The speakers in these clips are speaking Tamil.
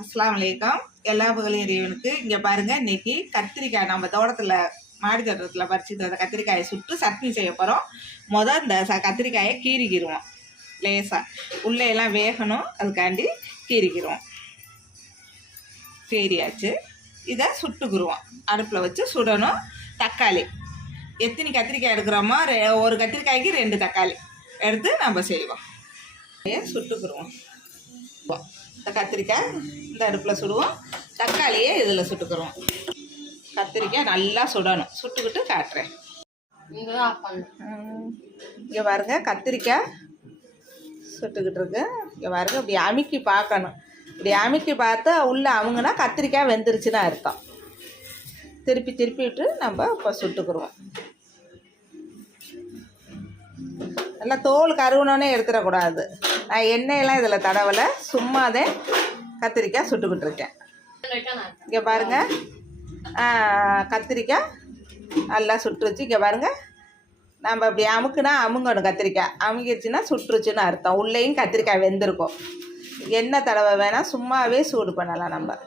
அஸ்லாம் வலைக்கம் எல்லா புகழையும் இறைவனுக்கு. இங்கே பாருங்க இன்றைக்கி கத்திரிக்காய் நம்ம தோட்டத்தில் மாடி தோட்டத்தில் பறிச்சுட்டு வந்த கத்திரிக்காயை சுட்டு சட்னி செய்ய போகிறோம் முதல் இந்த ச கத்திரிக்காயை கீறிக்கிடுவோம் லேசாக உள்ளே எல்லாம் வேகணும். அதுக்காண்டி கீறிக்கிடுவோம் கீரியாச்சு இதை சுட்டுக்குருவோம். அடுப்பில் வச்சு சுடணும். தக்காளி. எத்தனை கத்திரிக்காய் எடுக்கிறோமோ ரெ ஒரு கத்திரிக்காய்க்கு ரெண்டு தக்காளி எடுத்து நம்ம செய்வோம். சுட்டுக்குருவோம். இந்த கத்திரிக்காய் இந்த அடுப்பில் சுடுவோம். தக்காளியே இதில் சுட்டுக்குருவோம் கத்திரிக்காய் நல்லா சுடணும். சுட்டுக்கிட்டு காட்டுறேன். இங்கே பாருங்க கத்திரிக்காய் சுட்டுக்கிட்டு இருக்கு. இங்கே பாருங்க இப்படி அமுக்கி பார்க்கணும். இப்படி அமுக்கி பார்த்தா உள்ளே அவங்கன்னா கத்திரிக்காய் வெந்துருச்சுன்னு அர்த்தம். திருப்பி திருப்பி விட்டு நம்ம இப்போ சுட்டுக்குருவோம். நல்லா தோல் கருவணுன்னே எடுத்துடக்கூடாது. நான் எண்ணெயெல்லாம் இதில் தடவலை. சும்மாதே கத்திரிக்காய் சுட்டுக்கிட்டு இருக்கேன் இங்கே பாருங்கள் கத்திரிக்காய் நல்லா சுட்டுருச்சு. இங்கே பாருங்கள் நம்ம இப்படி அமுக்குனா அமுங்கணும் கத்திரிக்காய். அமுங்கிருச்சுன்னா சுட்டுருச்சுன்னு அர்த்தம். உள்ளேயும் கத்திரிக்காய் வெந்திருக்கும். எண்ணெய் தடவை வேணால் சும்மாவே சூடு பண்ணலாம் நம்ம.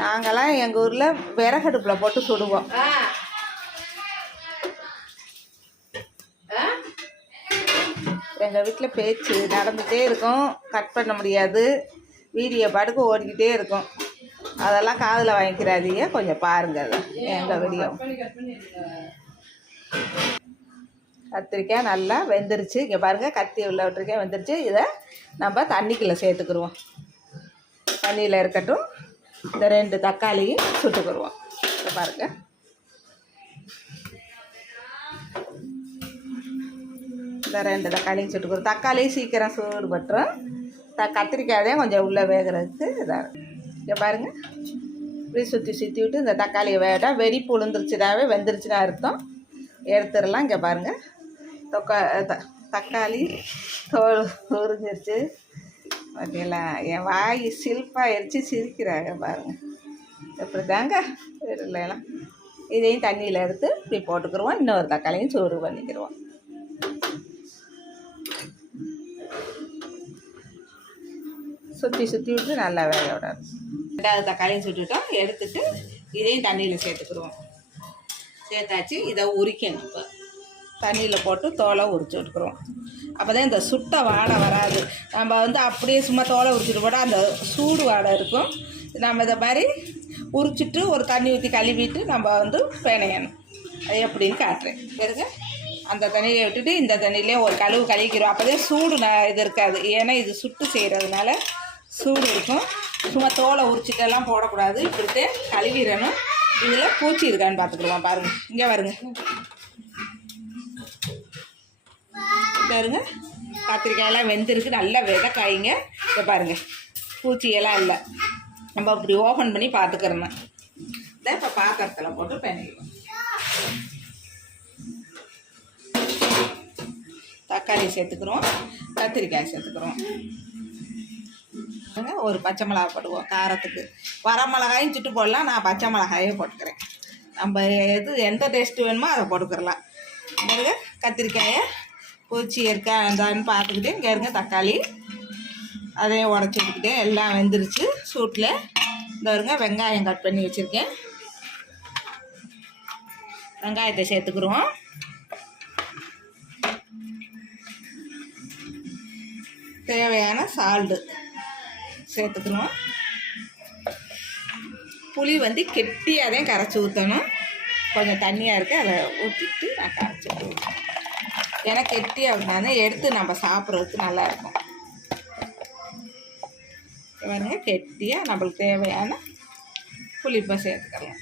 நாங்களாம் எங்கள் ஊரில் விறகடுப்பில் போட்டு சுடுவோம். எங்கள் வீட்டில் பேச்சு நடந்துகிட்டே இருக்கும். கட் பண்ண முடியாது. வீடியோ பாட்டுக்கு ஓடிக்கிட்டே இருக்கும். அதெல்லாம் காதில் வாங்கிக்கிறாதீங்க. கொஞ்சம் பாருங்கள் அதை எங்கள் வீடியோ. கத்திரிக்காய் நல்லா வெந்துருச்சு. இங்கே பாருங்கள் கத்தி உள்ள விட்டுருக்கேன். வெந்துருச்சு. இதை நம்ம தண்ணிக்குள்ளே சேர்த்துக்குருவோம். தண்ணியில் இருக்கட்டும். இந்த ரெண்டு தக்காளியும் சுட்டுக்குருவோம். இதை பாருங்கள் இந்த ரெண்டு தக்காளியும் சுட்டுக்கிறோம் தக்காளி சீக்கிரம் சூடு பட்டுரும். த கத்திரிக்காயதையும் கொஞ்சம் உள்ளே வேகிறதுக்கு இதாக இங்கே பாருங்கள் இப்படி சுற்றி சுற்றி விட்டு இந்த தக்காளியை வேட்டால் வெடி புழுந்துருச்சுனாவே வெந்துருச்சுன்னா அர்த்தம். எடுத்துடலாம். இங்கே பாருங்கள் தொக்கா த தக்காளி தோல் உறிஞ்சிருச்சு. பார்த்தீங்களா என் வாய் சிரிப்பாகிடுச்சு சிரிக்கிறாங்க பாருங்கள் இப்படி தாங்க இல்லைலாம் இதையும் தண்ணியில் எடுத்து இப்படி போட்டுக்கிருவோம். இன்னொரு தக்காளியும் சோறு பண்ணிக்கிடுவோம் சுற்றி சுற்றி விட்டு நல்லா வேக விடணும் ரெண்டாவது தக்காளியும் சுட்டுட்டோம் எடுத்துட்டு இதையும் தண்ணியில் சேர்த்துக்கிடுவோம். சேர்த்தாச்சு. இதை உரிக்கணும் இப்போ. தண்ணியில் போட்டு தோலை உரிச்சு விட்டுக்குறோம் அப்போ தான் இந்த சுட்ட வாடை வராது. நம்ம வந்து அப்படியே சும்மா தோலை உரிச்சிட்டு போட்டால் அந்த சூடு வாடை இருக்கும். நம்ம இதை மாதிரி உரிச்சிட்டு ஒரு தண்ணி ஊற்றி கழுவிட்டு நம்ம வந்து பிணையணும். அது எப்படின்னு காட்டுறேன். பிறகு அந்த தண்ணியை விட்டுட்டு இந்த தண்ணியிலே ஒரு கழுவு கழுவிக்கிறோம். அப்போதே சூடு ந இது இருக்காது. ஏன்னா இது சுட்டு செய்கிறதுனால சூடு இருக்கும். சும்மா தோலை உரிச்சிட்டெல்லாம் போடக்கூடாது. இப்படித்தே கழுவிடணும். இதில் பூச்சி இருக்கான்னு பார்த்துக்கிடுவோம் பாருங்கள் இங்கே வருங்க பாருங்க. கத்திரிக்காயெல்லாம் வெந்திருக்கு. நல்லா வித காய்ங்க இதை பாருங்க பூச்சியெல்லாம் இல்லை. நம்ம இப்படி ஓப்பன் பண்ணி பார்த்துக்கிறோம். இதை இப்போ பாத்திரத்தில் போட்டு பண்ணிடுவோம் தக்காளி சேர்த்துக்கிறோம். கத்திரிக்காய் சேர்த்துக்கிறோம். பாருங்க, ஒரு பச்சை மிளகா போடுவோம் காரத்துக்கு. வர மிளகாயும் சுட்டு போடலாம். நான் பச்சை மிளகாயே போட்டுக்கிறேன். நம்ம எது எந்த டேஸ்ட்டு வேணுமோ அதை போட்டுக்கிறலாம். பாருங்க கத்திரிக்காயை பூச்சி இருக்கா இருந்தான்னு பார்த்துக்கிட்டு இங்கே இருங்க தக்காளி. அதையும் உடச்சி எல்லாம் வெந்துருச்சு. சூட்டில் இந்த வருங்க வெங்காயம் கட் பண்ணி வச்சுருக்கேன். வெங்காயத்தை சேர்த்துக்குருவோம் தேவையான சால்டு சேர்த்துக்கணும். புளி வந்து கெட்டியாக தான் கரைச்சி ஊற்றணும் கொஞ்சம் தண்ணியாக இருக்கு அதை ஊற்றிட்டு நான் கரைச்சி ஊற்றுவேன் ஏன்னா கெட்டியாக இருந்தால் எடுத்து நம்ம சாப்பிட்றதுக்கு நல்லாயிருக்கும் பாருங்க கெட்டியாக நம்மளுக்கு தேவையான புளிப்பை சேர்த்துக்கலாம்.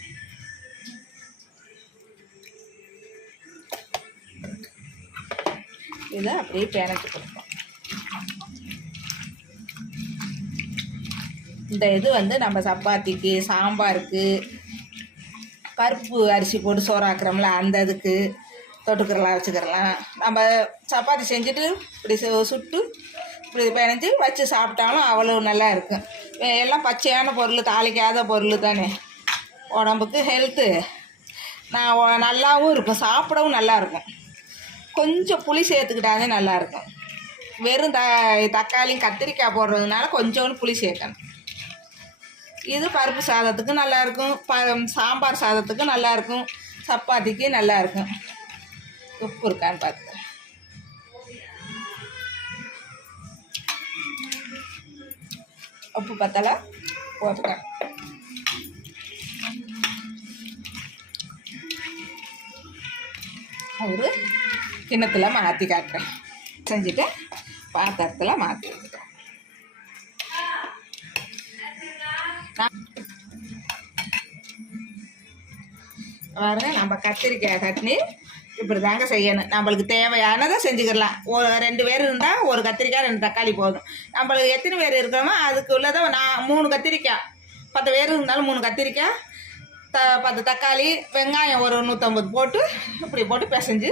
இதை அப்படியே பேனட்டு கொடுப்போம் இந்த இது வந்து நம்ம சப்பாத்திக்கு சாம்பாருக்கு பருப்பு அரிசி போட்டு சோறாக்குறோம்ல அந்த இதுக்கு தொட்டுக்கிறலாம் வச்சுக்கிறலாம். நம்ம சப்பாத்தி செஞ்சுட்டு இப்படி சு- சுட்டு இப்படி பிணைஞ்சு வச்சு சாப்பிட்டாலும் அவ்வளோ நல்லா இருக்கும். எல்லாம் பச்சையான பொருள் தாளிக்காத பொருள் தானே. உடம்புக்கு ஹெல்த்து நான் நல்லாவும் இருக்கும் சாப்பிடவும் நல்லாயிருக்கும் கொஞ்சம் புளி சேர்த்துக்கிட்டாலே நல்லாயிருக்கும் வெறும் த தக்காளியும் கத்திரிக்காய் போடுறதுனால கொஞ்சோண்டு புளி சேர்க்கணும். இது பருப்பு சாதத்துக்கு நல்லாயிருக்கும். ப சாம்பார் சாதத்துக்கு நல்லாயிருக்கும். சப்பாத்திக்கு நல்லாயிருக்கும். உப்பு இருக்கான்னு பார்த்து உப்பு பத்தலை? போட்டுக்கேன் ஒரு கிண்ணத்தில் மாற்றி காட்டுறேன். செஞ்சுட்டு பாத்திரத்தில் மாற்றி வச்சுட்டேன் பாருங்க நம்ம கத்திரிக்காய் சட்னி இப்படி தாங்க செய்யணும். நம்மளுக்கு தேவையானதை செஞ்சுக்கிடலாம். ஒரு ரெண்டு பேர் இருந்தால் ஒரு கத்திரிக்காய் ரெண்டு தக்காளி போதும். நம்மளுக்கு எத்தனை பேர் இருக்கிறோமோ அதுக்கு உள்ளதை நான் மூணு கத்திரிக்காய். பத்து பேர் இருந்தாலும் மூணு கத்திரிக்காய் த பத்து தக்காளி வெங்காயம் ஒரு நூற்றம்பது போட்டு இப்படி போட்டு பிசைஞ்சு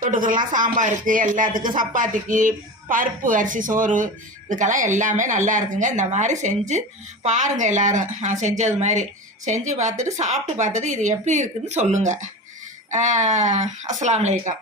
தொட்டுக்கிறலாம் சாம்பாருக்கு எல்லாத்துக்கும் சப்பாத்திக்கு பருப்பு அரிசி சோறு இதுக்கெல்லாம் எல்லாமே நல்லா இருக்குங்க. இந்த மாதிரி செஞ்சு பாருங்கள் எல்லோரும். நான் செஞ்சது மாதிரி. செஞ்சு பார்த்துட்டு சாப்பிட்டு பார்த்துட்டு இது எப்படி இருக்குதுன்னு சொல்லுங்கள் அஸ்லாம் வலைக்கம்